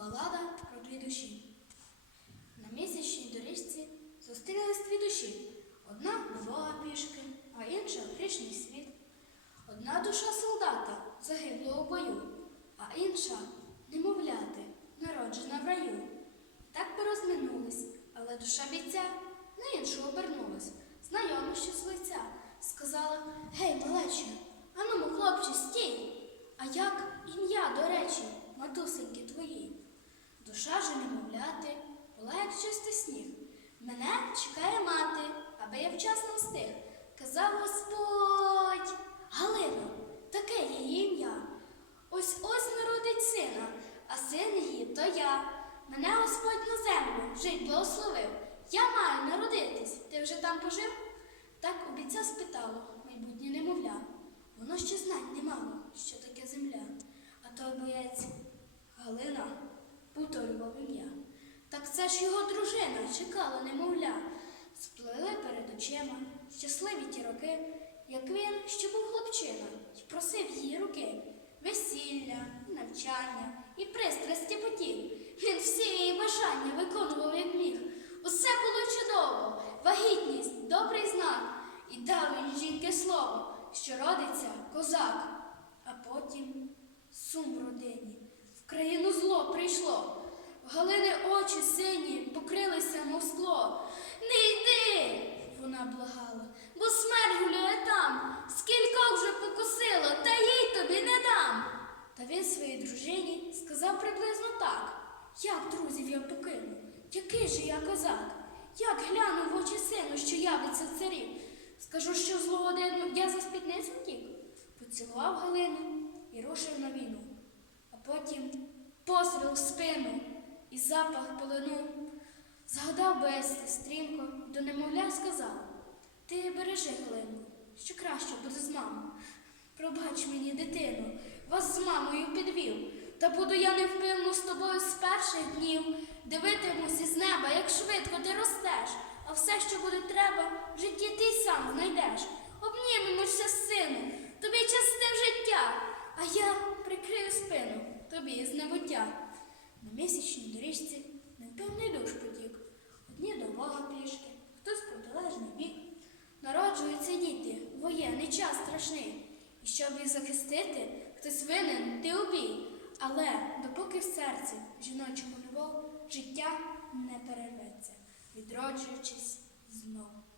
Балада про дві душі. На місячній доріжці зустрілись дві душі. Одна до пішки, а інша в грішний світ. Одна душа солдата загибла у бою, а інша немовляти, народжена в раю. Так би розминулись, але душа бійця на іншу обернулась. Знайома ще з лиця сказала: Гей, малече, аному, хлопче, стій! А як ім'я, до речі, матусеньки твої? Душа же немовляти, була як чистий сніг. Мене чекає мати, аби я вчасно встиг. Казав Господь, Галина, таке її ім'я. Ось ось народить сина, а син її то я. Мене Господь на землю жить благословив. Я маю народитись. Ти вже там пожив? Так обіця спитало майбутнє немовля. Воно ще знать не мало, що таке земля. А той боєць Галина повторював ім'я. Так це ж його дружина чекала немовля. Сплили перед очима щасливі ті роки, як він ще був хлопчина, й просив її руки. Весілля, навчання і пристрасті потів. Він всі її бажання виконував як міг. Усе було чудово, вагітність, добрий знак. І дав він жінки слово, що родиться козак. А потім сум родині. В країну зло прийшло. Очі сині покрилися, мов скло. Не йди, вона благала, бо смерть гуляє там. Скількох вже покусило, та їй тобі не дам. Та він своїй дружині сказав приблизно так. Як друзів я покину? Який же я козак? Як гляну в очі сину, що явиться в царі? Скажу, що злогодину я за спідницю втік. Поцілував Галину і рушив на війну. А потім постріл в спину і запах полину. Згадав Бесті стрімко, до немовля сказав: Ти бережи Галинку, що краще буде з мамою. Пробач мені, дитину, вас з мамою підвів. Та буду я невпинно з тобою з перших днів. Дивитимусь із неба, як швидко ти ростеш, а все, що буде треба, в житті ти й сам знайдеш. Обнімемося, сину, тобі частив життя, а я прикрию спину тобі з небуття. На місячній доріжці невпевний душ потік. Одні до Бога пішки, хтось протилежний бік. Народжуються діти, воєнний час страшний. І щоб їх захистити, хтось винен ти убій. Але допоки в серці жіночому любов, життя не перерветься, відроджуючись знов.